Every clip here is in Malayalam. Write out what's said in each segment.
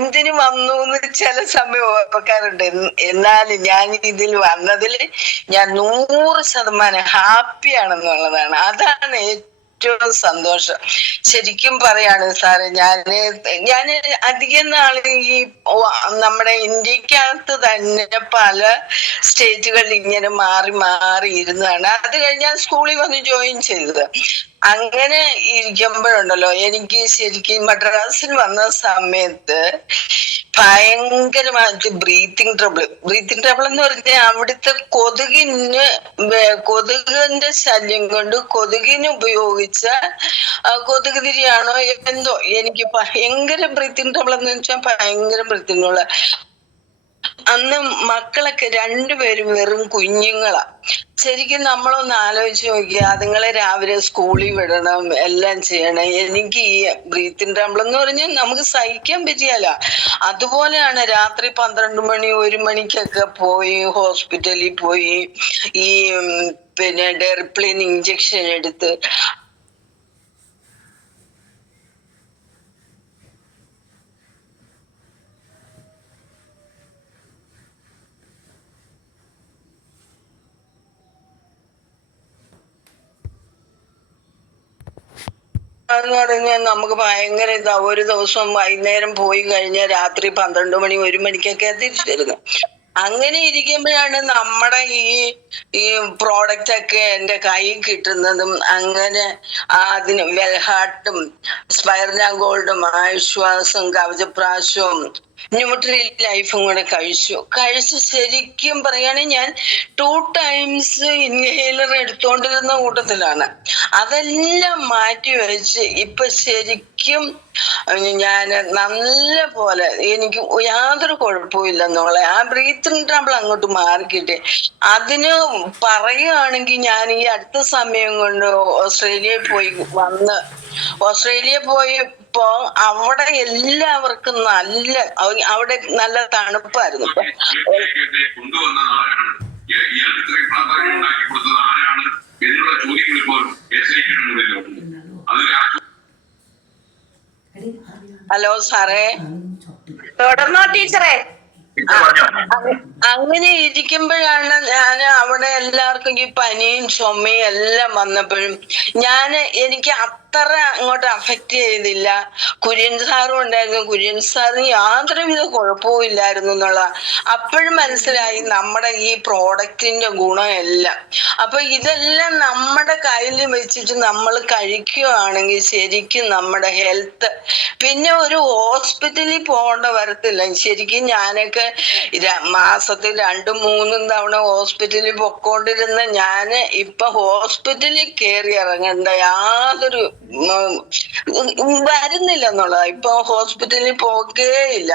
എന്തിനു വന്നു എന്ന് ചില സമയം ഓർക്കാറുണ്ട്. എന്നാൽ ഞാൻ ഇതിൽ വന്നതിൽ ഞാൻ നൂറ് ശതമാനം ഹാപ്പിയാണെന്നുള്ളതാണ്. അതാണ് ഏറ്റവും സന്തോഷം. ശരിക്കും പറയാണ് സാറ് ഞാൻ ഞാൻ അധികം നാൾ ഈ നമ്മുടെ ഇന്ത്യക്കകത്ത് തന്നെ പല സ്റ്റേറ്റുകളിൽ ഇങ്ങനെ മാറി മാറി ഇരുന്നതാണ് അത് കഴിഞ്ഞ് ഞാൻ സ്കൂളിൽ വന്ന് ജോയിൻ ചെയ്തത്. അങ്ങനെ ഇരിക്കുമ്പോഴുണ്ടല്ലോ എനിക്ക് ശരിക്കും മദ്രാസിൽ വന്ന സമയത്ത് ഭയങ്കരമായിട്ട് ബ്രീത്തിങ് ട്രബിൾ ബ്രീത്തിങ് ട്രബിൾ എന്ന് പറഞ്ഞാൽ അവിടുത്തെ കൊതുകിന് കൊതുകിന്റെ ശല്യം കൊണ്ട് കൊതുകിന് ഉപയോഗിച്ച കൊതുക് തിരിയാണോ? എന്തോ എനിക്ക് ഭയങ്കര ബ്രീത്തിങ് ട്രബിൾ എന്ന് വെച്ചാൽ ഭയങ്കര ബ്രീത്തിങ് ട്രബിൾ അന്ന് മക്കളൊക്കെ രണ്ടുപേരും വെറും കുഞ്ഞുങ്ങളാ. ശരിക്കും നമ്മളൊന്ന് ആലോചിച്ച് നോക്കിയാൽ അതുങ്ങളെ രാവിലെ സ്കൂളിൽ വിടണം എല്ലാം ചെയ്യണം. എനിക്ക് ഈ ബ്രീത്തിങ് ട്രബിൾ എന്ന് പറഞ്ഞാൽ നമുക്ക് സഹിക്കാൻ പറ്റിയല്ല അതുപോലെയാണ് രാത്രി പന്ത്രണ്ട് മണി ഒരു മണിക്കൊക്കെ പോയി ഹോസ്പിറ്റലിൽ പോയി ഈ പിന്നെ ഡെർപ്ലിൻ ഇഞ്ചക്ഷൻ എടുത്ത് എന്ന് പറഞ്ഞാൽ നമുക്ക് ഭയങ്കര ഇതാ. ഒരു ദിവസം വൈകുന്നേരം പോയി കഴിഞ്ഞാൽ രാത്രി പന്ത്രണ്ട് മണി ഒരു മണിക്കൊക്കെ തിരിച്ചു വരുന്നത് അങ്ങനെ ഇരിക്കുമ്പോഴാണ് നമ്മുടെ ഈ ഈ പ്രോഡക്റ്റ് ഒക്കെ എന്റെ കയ്യിൽ കിട്ടുന്നതും അങ്ങനെ അതിന് വെൽഹാട്ടും സ്പൈർന ഗോൾഡും ആശ്വാസം കവചപ്രാശവും ന്യൂട്രി ലൈഫും കൂടെ കഴിച്ചു. കഴിച്ചു ശരിക്കും പറയുകയാണെങ്കിൽ ഞാൻ ടു ടൈംസ് ഇൻഹേലർ എടുത്തോണ്ടിരുന്ന കൂട്ടത്തിലാണ്. അതെല്ലാം മാറ്റി വെച്ച് ഇപ്പൊ ശരിക്കും ഞാൻ നല്ല പോലെ എനിക്ക് യാതൊരു കുഴപ്പമില്ല എന്നുള്ള ആ ബ്രീത്തിങ് ട്രബിൾ അങ്ങോട്ട് മാറിക്കിട്ടെ. അതിന് പറയുകയാണെങ്കിൽ ഞാൻ ഈ അടുത്ത സമയം കൊണ്ട് ഓസ്ട്രേലിയയിൽ പോയി വന്ന് ഓസ്ട്രേലിയ ഇപ്പോ അവിടെ എല്ലാവർക്കും നല്ല അവിടെ നല്ല തണുപ്പായിരുന്നു. ഹലോ സാറേ. തുടർന്നോ ടീച്ചറെ? അങ്ങനെ ഇരിക്കുമ്പോഴാണ് ഞാൻ അവിടെ എല്ലാവർക്കും ഈ പനിയും ചുമയും എല്ലാം വന്നപ്പോഴും ഞാൻ എനിക്ക് അത്ര അങ്ങോട്ട് അഫക്റ്റ് ചെയ്തില്ല കുര്യൻ സാറും ഉണ്ടായിരുന്നു. കുര്യൻ സാറിന് യാതൊരുവിധ കുഴപ്പവും ഇല്ലായിരുന്നു എന്നുള്ള അപ്പോഴും മനസ്സിലായി നമ്മുടെ ഈ പ്രോഡക്റ്റിന്റെ ഗുണമെല്ലാം അപ്പൊ ഇതെല്ലാം നമ്മുടെ കയ്യിൽ വെച്ചിട്ട് നമ്മൾ കഴിക്കുകയാണെങ്കിൽ ശരിക്കും നമ്മുടെ ഹെൽത്ത് പിന്നെ ഒരു ഹോസ്പിറ്റലിൽ പോകേണ്ട വരത്തില്ല. ശരിക്കും ഞാനൊക്കെ മാസത്തിൽ രണ്ടും മൂന്നും തവണ ഹോസ്പിറ്റലിൽ പൊക്കോണ്ടിരുന്ന ഞാൻ ഇപ്പൊ ഹോസ്പിറ്റലിൽ കയറി ഇറങ്ങേണ്ട യാതൊരു വരുന്നില്ല എന്നുള്ളതാ ഇപ്പൊ ഹോസ്പിറ്റലിൽ പോകേ ഇല്ല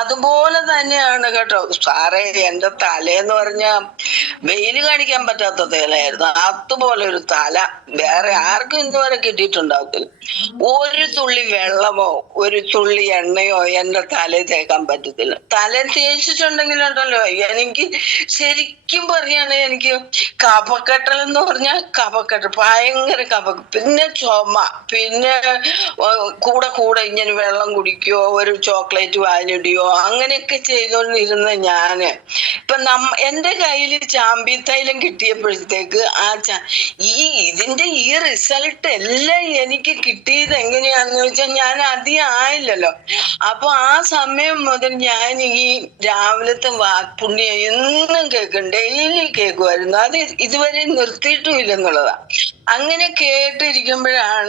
അതുപോലെ തന്നെയാണ് കേട്ടോ. സാറേ എന്റെ തലേന്ന് പറഞ്ഞ വെയിൽ കാണിക്കാൻ പറ്റാത്ത തലയായിരുന്നു അതുപോലെ ഒരു തല. വേറെ ആർക്കും ഇതുവരെ കിട്ടിയിട്ടുണ്ടാവത്തില്ല. ഒരു തുള്ളി വെള്ളമോ ഒരു തുള്ളി എണ്ണയോ എന്റെ തലയിൽ തേക്കാൻ പറ്റത്തില്ല. തല തേച്ചിട്ടുണ്ടെങ്കിലുണ്ടല്ലോ എനിക്ക് ശരിക്കും പറയാണ് എനിക്ക് കഫക്കെട്ടൽ എന്ന് പറഞ്ഞ കഫക്കെട്ട് ഭയങ്കര കഫ പിന്നെ ചുമ പിന്നെ കൂടെ കൂടെ ഇങ്ങനെ വെള്ളം കുടിക്കുകയോ ഒരു ചോക്ലേറ്റ് വായിലിടുകയോ അങ്ങനെയൊക്കെ ചെയ്തോണ്ടിരുന്ന ഞാൻ. ഇപ്പൊ നമ്മ എന്റെ കയ്യിൽ ചാമ്പി തൈലം കിട്ടിയപ്പോഴത്തേക്ക് ആ ചാ ഈ ഇതിന്റെ ഈ റിസൾട്ട് എല്ലാം എനിക്ക് കിട്ടിയത് എങ്ങനെയാന്ന് വെച്ചാൽ ഞാൻ അധികം ആയില്ലല്ലോ. അപ്പൊ ആ സമയം മുതൽ ഞാൻ ഈ രാവിലത്തെ വാക്പുണ്യം എന്നും കേൾക്കും ഡെയിലി കേൾക്കുമായിരുന്നു. അത് ഇതുവരെ നിർത്തിയിട്ടും ഇല്ലെന്നുള്ളതാ അങ്ങനെ കേട്ടിരിക്കുമ്പോഴാണ്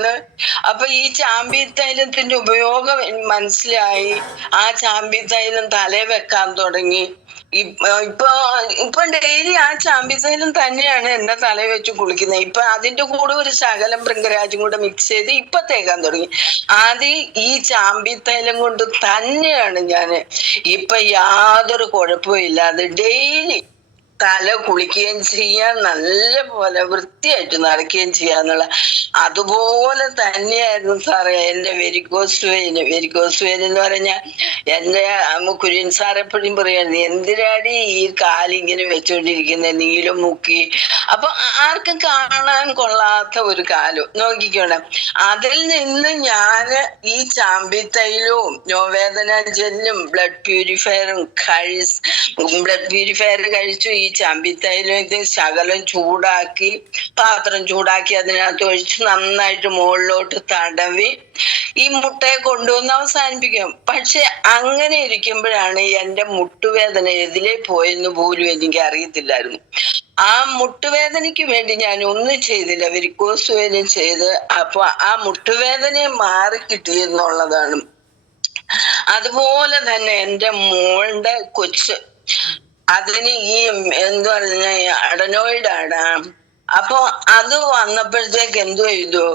അപ്പൊ ഈ ചാമ്പി തൈലത്തിന്റെ ഉപയോഗം മനസ്സിലായി. ആ ചാമ്പി തൈലം തലേ വെക്കാൻ തുടങ്ങി. ഇപ്പ- ഇപ്പൊ ഡെയിലി ആ ചാമ്പി തൈലം തന്നെയാണ് എന്റെ തല വെച്ച് കുളിക്കുന്നത്. ഇപ്പൊ അതിന്റെ കൂടെ ഒരു ശകലം ഭൃംഗരാജും കൂടെ മിക്സ് ചെയ്ത് ഇപ്പൊ തേക്കാൻ തുടങ്ങി. ആദ്യം ഈ ചാമ്പി തൈലം കൊണ്ട് തന്നെയാണ് ഞാൻ ഇപ്പൊ യാതൊരു കുഴപ്പവും ഇല്ലാതെ ഡെയിലി തല കുളിക്കുകയും ചെയ്യാൻ നല്ല പോലെ വൃത്തിയായിട്ട് നടക്കുകയും ചെയ്യാന്നുള്ള. അതുപോലെ തന്നെയായിരുന്നു സാറേ എന്റെ വെരിക്കോസ് വെയിന് വെരിക്കോസ് വെയിൻ എന്ന് പറഞ്ഞാൽ എന്റെ അമ്മ കുര്യൻ സാറെപ്പോഴും പറയായിരുന്നു എന്തിനാടി ഈ കാലിങ്ങനെ വെച്ചോണ്ടിരിക്കുന്നത് നീലം മുക്കി. അപ്പൊ ആർക്കും കാണാൻ കൊള്ളാത്ത ഒരു കാലും. നോക്കിക്കോണം. അതിൽ നിന്ന് ഞാൻ ഈ ചാമ്പി തൈലവും നോവേദന ജെല്ലും ബ്ലഡ് പ്യൂരിഫയറും കഴിച്ച് ബ്ലഡ് പ്യൂരിഫയർ കഴിച്ചു. ഈ ചാമ്പി തൈലം ഇത് ശകലം ചൂടാക്കി പാത്രം ചൂടാക്കി അതിനകത്ത് ഒഴിച്ച് നന്നായിട്ട് മുകളിലോട്ട് തടവി ഈ മുട്ടയെ കൊണ്ടുവന്ന് അവസാനിപ്പിക്കും. പക്ഷെ അങ്ങനെ ഇരിക്കുമ്പോഴാണ് എന്റെ മുട്ടുവേദന എതിലെ പോയെന്ന് പോലും എനിക്ക് അറിയത്തില്ലായിരുന്നു. ആ മുട്ടുവേദനയ്ക്ക് വേണ്ടി ഞാൻ ഒന്നും ചെയ്തില്ല. വെരിക്കോസ് വേദന ചെയ്ത് അപ്പൊ ആ മുട്ടുവേദനയെ മാറിക്കിട്ടി എന്നുള്ളതാണ് അതുപോലെ തന്നെ എന്റെ മോളുടെ കൊച്ച് അതിന് ഈ എന്ത് പറഞ്ഞ ആണ് അപ്പൊ അത് വന്നപ്പോഴത്തേക്ക് എന്തു ചെയ്തു?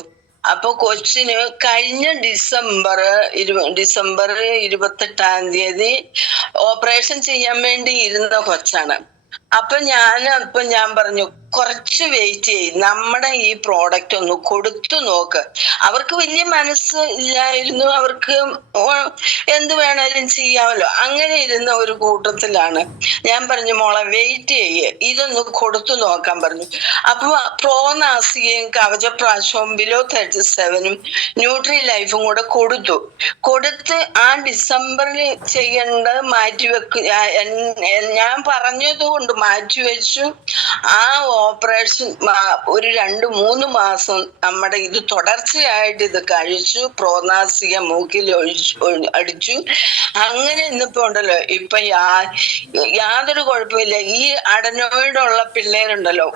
അപ്പൊ കൊച്ചിന് കഴിഞ്ഞ ഡിസംബർ ഇരു ഡിസംബർ ഇരുപത്തെട്ടാം തീയതി ഓപ്പറേഷൻ ചെയ്യാൻ വേണ്ടി ഇരുന്ന കൊച്ചാണ്. അപ്പൊ ഞാൻ അപ്പൊ ഞാൻ പറഞ്ഞു കുറച്ച് വെയിറ്റ് ചെയ് നമ്മുടെ ഈ പ്രോഡക്റ്റ് ഒന്ന് കൊടുത്തു നോക്ക്. അവർക്ക് വലിയ മനസ്സ് ഇല്ലായിരുന്നു. അവർക്ക് എന്ത് വേണേലും ചെയ്യാമല്ലോ. അങ്ങനെ ഇരുന്ന ഒരു കൂട്ടത്തിലാണ്. ഞാൻ പറഞ്ഞു മോളെ വെയിറ്റ് ചെയ്യ്. ഇതൊന്ന് കൊടുത്തു നോക്കാൻ പറഞ്ഞു. അപ്പൊ പ്രോനാസികയും കവചപ്രാശവും ബിലോ തേർട്ടി സെവനും ന്യൂട്രി ലൈഫും കൂടെ കൊടുത്തു. കൊടുത്ത് ആ ഡിസംബറിൽ ചെയ്യേണ്ടത് മാറ്റി വെക്ക് ആ, എൻ- എൻ- ഞാൻ പറഞ്ഞത് കൊണ്ട് മാറ്റി വെച്ചു ആ ഓപ്പറേഷൻ ഒരു രണ്ട് മൂന്ന് മാസം നമ്മുടെ ഇത് തുടർച്ചയായിട്ട് ഇത് കഴിച്ചു പ്രോനാസിക മൂക്കിൽ ഒഴിച്ചു അടിച്ചു. അങ്ങനെ ഇന്നിപ്പോ ഉണ്ടല്ലോ ഇപ്പൊ യാ- യാതൊരു കുഴപ്പമില്ല. ഈ അടനോയിഡുള്ള പിള്ളേരുണ്ടല്ലോ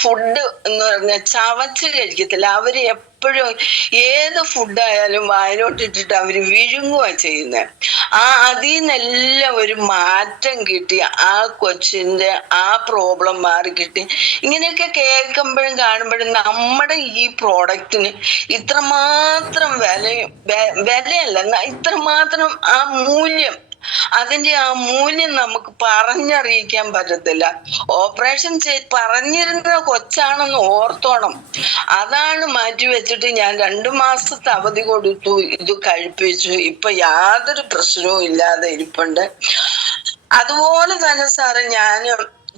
ഫുഡ് എന്ന് പറഞ്ഞാൽ ചവച്ച് കഴിക്കത്തില്ല. അവർ എപ്പോഴും ഏത് ഫുഡായാലും വായിലോട്ടിട്ടിട്ട് അവർ വിഴുങ്ങുവാ ചെയ്യുന്നത് ആ അതിൽ നിന്നെല്ലാം ഒരു മാറ്റം കിട്ടി. ആ കൊച്ചിന്റെ ആ പ്രോബ്ലം മാറി കിട്ടി. ഇങ്ങനെയൊക്കെ കേൾക്കുമ്പോഴും കാണുമ്പോഴും നമ്മുടെ ഈ പ്രോഡക്റ്റിന് ഇത്രമാത്രം വില വിലയല്ല ഇത്രമാത്രം ആ മൂല്യം അതിന്റെ ആ മൂല്യം നമുക്ക് പറഞ്ഞറിയിക്കാൻ പറ്റത്തില്ല. ഓപ്പറേഷൻ ചെയ് പറഞ്ഞിരുന്ന കൊച്ചാണെന്ന് ഓർത്തോണം. അതാണ് മാറ്റി വെച്ചിട്ട് ഞാൻ രണ്ടു മാസത്തെ അവധി കൊടുത്തു ഇത് കഴിപ്പിച്ചു. ഇപ്പൊ യാതൊരു പ്രശ്നവും ഇല്ലാതെ ഇരിപ്പുണ്ട്. അതുപോലെ തന്നെ സാറ് ഞാൻ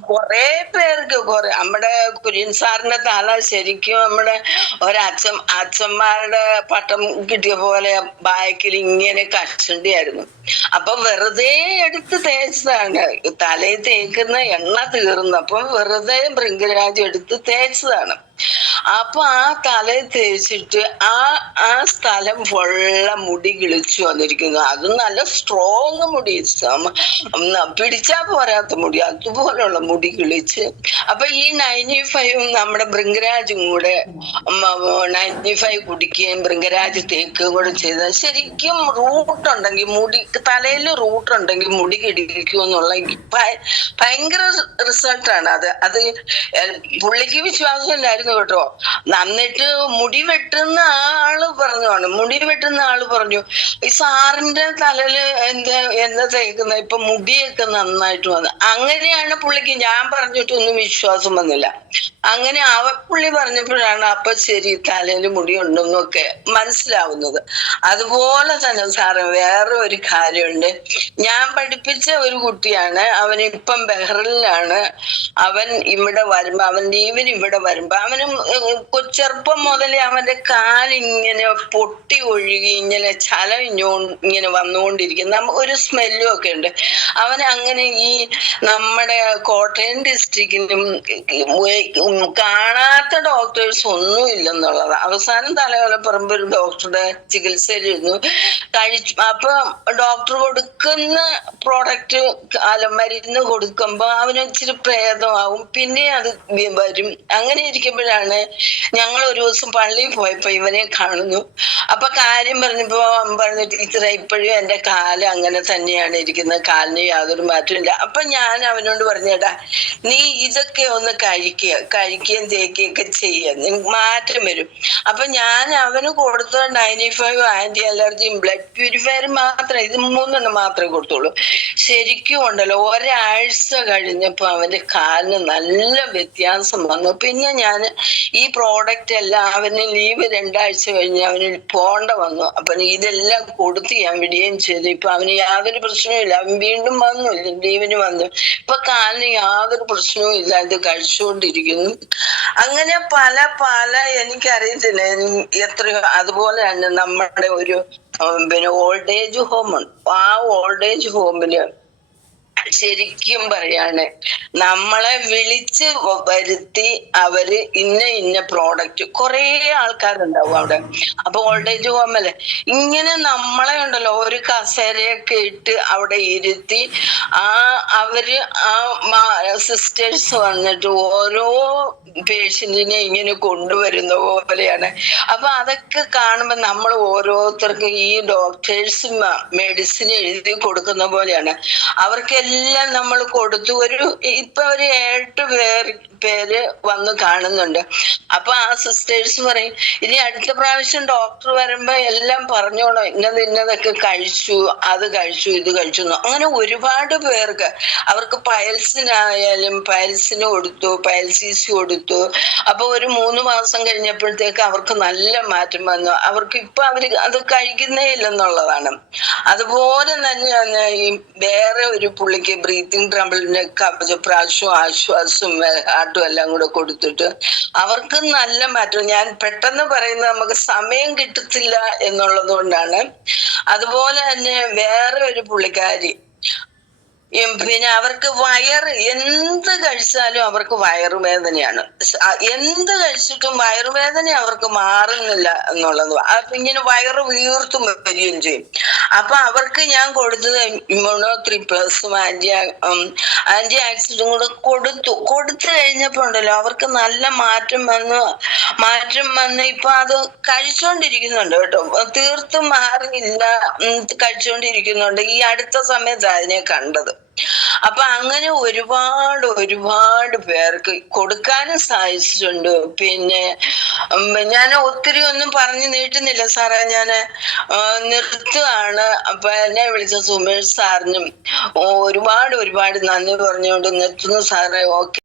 കുറെ പേർക്ക് കുറെ നമ്മുടെ കുര്യൻ സാറിന്റെ തല ശരിക്കും നമ്മുടെ ഒരച്ഛൻ അച്ഛന്മാരുടെ പട്ടം കിട്ടിയ പോലെ ബാക്കിൽ ഇങ്ങനെ കഷണ്ടിയായിരുന്നു അപ്പൊ വെറുതെ എടുത്ത് തേച്ചതാണ്. തലയിൽ തേക്കുന്ന എണ്ണ തീർന്നു. അപ്പൊ വെറുതെ ഭൃങ്കരാജ് എടുത്ത് തേച്ചതാണ്. അപ്പൊ ആ തല തേച്ചിട്ട് ആ ആ സ്ഥലം വെള്ള മുടി കിളിച്ചു വന്നിരിക്കുന്നു. അത് നല്ല സ്ട്രോങ് മുടി. പിടിച്ചാ പോരാത്ത മുടി. അതുപോലുള്ള മുടി കിളിച്ച്. അപ്പൊ ഈ നയന്റി ഫൈവും നമ്മുടെ ഭൃംഗരാജും കൂടെ നയന്റി ഫൈവ് കുടിക്കുകയും ഭൃംഗരാജ് തേക്കുകയും കൂടെ ചെയ്ത ശരിക്കും റൂട്ട് ഉണ്ടെങ്കിൽ മുടി തലയിൽ റൂട്ട് ഉണ്ടെങ്കിൽ മുടി കിടിക്കും എന്നുള്ള ഭയ- ഭയങ്കര റിസൾട്ടാണ് അത്. അത് പുള്ളിക്ക് പുള്ളിക്ക് വിശ്വാസമില്ലായിരുന്നു കേട്ടോ. എന്നിട്ട് മുടി വെട്ടുന്ന ആൾ പറഞ്ഞാണ് മുടി വെട്ടുന്ന ആൾ പറഞ്ഞു. ഈ സാറിന്റെ തലയിൽ എന്താ എന്താ തേക്കുന്ന? ഇപ്പൊ മുടിയൊക്കെ നന്നായിട്ട് വന്നു. അങ്ങനെയാണ് പുള്ളിക്ക് ഞാൻ പറഞ്ഞിട്ടൊന്നും വിശ്വാസം വന്നില്ല. അങ്ങനെ അവ പുള്ളി പറഞ്ഞപ്പോഴാണ് അപ്പൊ ശരി തലയിൽ മുടി ഉണ്ടെന്നൊക്കെ മനസ്സിലാവുന്നത്. അതുപോലെ തന്നെ സാറ് വേറെ ഒരു കാര്യമുണ്ട്. ഞാൻ പഠിപ്പിച്ച ഒരു കുട്ടിയാണ്. അവൻ ഇപ്പം ബഹ്റിനിലാണ് അവൻ ഇവിടെ വരുമ്പോ അവൻ ലീവിന് ഇവിടെ വരുമ്പോ അവനും ചെറുപ്പം മുതലേ അവന്റെ കാലിങ്ങനെ പൊട്ടി ഒഴുകി ഇങ്ങനെ ചലം ഇങ്ങനെ വന്നുകൊണ്ടിരിക്കും ഒരു സ്മെല്ലും ഒക്കെ ഉണ്ട്. അവൻ അങ്ങനെ ഈ നമ്മുടെ കോട്ടയം ഡിസ്ട്രിക്റ്റിലും കാണാത്ത ഡോക്ടേഴ്സ് ഒന്നും ഇല്ലെന്നുള്ളത്. അവസാനം തലയോലപ്പറമ്പ് ഒരു ഡോക്ടറുടെ ചികിത്സയിലിരുന്നു. കഴിച്ചു അപ്പൊ ഡോക്ടർ കൊടുക്കുന്ന പ്രോഡക്റ്റ് അല്ല മരുന്ന് കൊടുക്കുമ്പോ അവന് ഇച്ചിരി പ്രേതമാവും. പിന്നെ അത് വരും. അങ്ങനെ ഇരിക്കുമ്പോൾ ഇരിക്കുമ്പോഴാണ് ഞങ്ങൾ ഒരു ദിവസം പള്ളിയിൽ പോയപ്പോ ഇവനെ കാണുന്നു. അപ്പൊ കാര്യം പറഞ്ഞപ്പോ പറഞ്ഞു ടീച്ചറെ ഇപ്പോഴും എന്റെ കാൽ അങ്ങനെ തന്നെയാണ് ഇരിക്കുന്നത്. കാലിന് യാതൊരു മാറ്റമില്ല അപ്പൊ ഞാൻ അവനോട് പറഞ്ഞേടാ നീ ഇതൊക്കെ ഒന്ന് കഴിക്കുക. കഴിക്കുകയും തേക്കുകയൊക്കെ ചെയ്യുക. നിനക്ക് മാറ്റം വരും. അപ്പൊ ഞാൻ അവന് കൊടുത്ത നയന്റി ഫൈവ് ആന്റി അലർജിയും ബ്ലഡ് പ്യൂരിഫയർ മാത്രം ഇത് മൂന്നെണ്ണം മാത്രമേ കൊടുത്തുള്ളൂ. ശരിക്കും ഉണ്ടല്ലോ ഒരാഴ്ച കഴിഞ്ഞപ്പോ അവന്റെ കാലിന് നല്ല വ്യത്യാസം വന്നു. പിന്നെ ഞാൻ ഈ പ്രോഡക്റ്റ് എല്ലാം അവന് ലീവ് രണ്ടാഴ്ച കഴിഞ്ഞ് അവന് പോണ്ട വന്നു. അപ്പൊ ഇതെല്ലാം കൊടുത്ത് ഞാൻ വിടുകയും ചെയ്തു. ഇപ്പൊ അവന് യാതൊരു പ്രശ്നവും അവൻ വീണ്ടും വന്നു. ലീവിന് വന്നു. ഇപ്പൊ കാലിന് യാതൊരു പ്രശ്നവും ഇല്ല. ഇത് കഴിച്ചുകൊണ്ടിരിക്കുന്നു അങ്ങനെ പല പല എനിക്കറിയത്തില്ല. എത്രയോ അതുപോലെ തന്നെ നമ്മുടെ ഒരു പിന്നെ ഓൾഡ് ഏജ് ഹോം ഉണ്ട്. ആ ഓൾഡ് ഏജ് ഹോമിൽ ശരിക്കും പറയാണ്. നമ്മളെ വിളിച്ച് വരുത്തി അവർ ഇന്ന ഇന്ന പ്രോഡക്റ്റ് കുറെ ആൾക്കാരുണ്ടാവും അവിടെ. അപ്പൊ ഓൾഡേജ് ഹോമല്ലേ ഇങ്ങനെ നമ്മളെ ഉണ്ടല്ലോ ഒരു കസേരയൊക്കെ ഇട്ട് അവിടെ ഇരുത്തി ആ അവർ ആ സിസ്റ്റേഴ്സ് വന്നിട്ട് ഓരോ പേഷ്യന്റിനെ ഇങ്ങനെ കൊണ്ടുവരുന്ന പോലെയാണ്. അപ്പൊ അതൊക്കെ കാണുമ്പോ നമ്മൾ ഓരോരുത്തർക്കും ഈ ഡോക്ടേഴ്സ് മെഡിസിൻ എഴുതി കൊടുക്കുന്ന പോലെയാണ്. അവർക്കെല്ലാം നമ്മൾ കൊടുത്തു. ഒരു ഇപ്പൊ ഒരു ഏട്ട് പേര് പേര് വന്ന് കാണുന്നുണ്ട്. അപ്പൊ ആ സിസ്റ്റേഴ്സ് പറയും ഇനി അടുത്ത പ്രാവശ്യം ഡോക്ടർ വരുമ്പോ എല്ലാം പറഞ്ഞോളൂ. ഇന്നത് ഇന്നതൊക്കെ കഴിച്ചു അത് കഴിച്ചു ഇത് കഴിച്ചു അങ്ങനെ ഒരുപാട് പേർക്ക് അവർക്ക് പയൽസിനായാലും പയൽസിന് കൊടുത്തു പയൽസീസ് കൊടുത്തു. അപ്പൊ ഒരു മൂന്ന് മാസം കഴിഞ്ഞപ്പോഴത്തേക്ക് അവർക്ക് നല്ല മാറ്റം വന്നു. അവർക്ക് ഇപ്പൊ അവർ അത് കഴിക്കുന്നേ ഇല്ലെന്നുള്ളതാണ്. അതുപോലെ തന്നെ ഈ വേറെ ഒരു പുള്ളിക്ക് ബ്രീത്തിങ് ട്രബിളിന്റെ കവചപ്രാശവും ആശ്വാസവും ഹാർട്ടും എല്ലാം കൂടെ കൊടുത്തിട്ട് അവർക്ക് നല്ല മാറ്റം. ഞാൻ പെട്ടെന്ന് പറയുന്നത് നമുക്ക് സമയം കിട്ടത്തില്ല എന്നുള്ളത് കൊണ്ടാണ്. അതുപോലെ തന്നെ വേറെ ഒരു പുള്ളിക്കാരി പിന്നെ അവർക്ക് വയറ് എന്ത് കഴിച്ചാലും അവർക്ക് വയറുവേദനയാണ്. എന്ത് കഴിച്ചിട്ടും വയറുവേദന അവർക്ക് മാറുന്നില്ല എന്നുള്ളത് അപ്പൊ ഇങ്ങനെ വയറ് വീർത്തും വരികയും ചെയ്യും. അപ്പൊ അവർക്ക് ഞാൻ കൊടുത്തത് ഇമ്മ്യൂണോ ത്രീ പ്ലസും ആന്റി ആന്റി ആക്സിഡും കൂടെ കൊടുത്തു. കൊടുത്തു കഴിഞ്ഞപ്പോ ഉണ്ടല്ലോ അവർക്ക് നല്ല മാറ്റം വന്നു മാറ്റം വന്ന് ഇപ്പൊ അത് കഴിച്ചുകൊണ്ടിരിക്കുന്നുണ്ട് കേട്ടോ. തീർത്തും മാറിയില്ല കഴിച്ചുകൊണ്ടിരിക്കുന്നുണ്ട് ഈ അടുത്ത സമയത്ത് അതിനെ കണ്ടത്. അപ്പൊ അങ്ങനെ ഒരുപാട് ഒരുപാട് പേർക്ക് കൊടുക്കാനും സാധിച്ചിട്ടുണ്ട്. പിന്നെ ഞാൻ ഒത്തിരി ഒന്നും പറഞ്ഞു നീട്ടുന്നില്ല സാറേ. ഞാൻ നിർത്തുകയാണ് അപ്പൊ എന്നെ വിളിച്ച സുമേഷ് സാറിനും ഒരുപാട് ഒരുപാട് നന്ദി പറഞ്ഞുകൊണ്ട് നിർത്തുന്നു സാറേ. ഓക്കെ.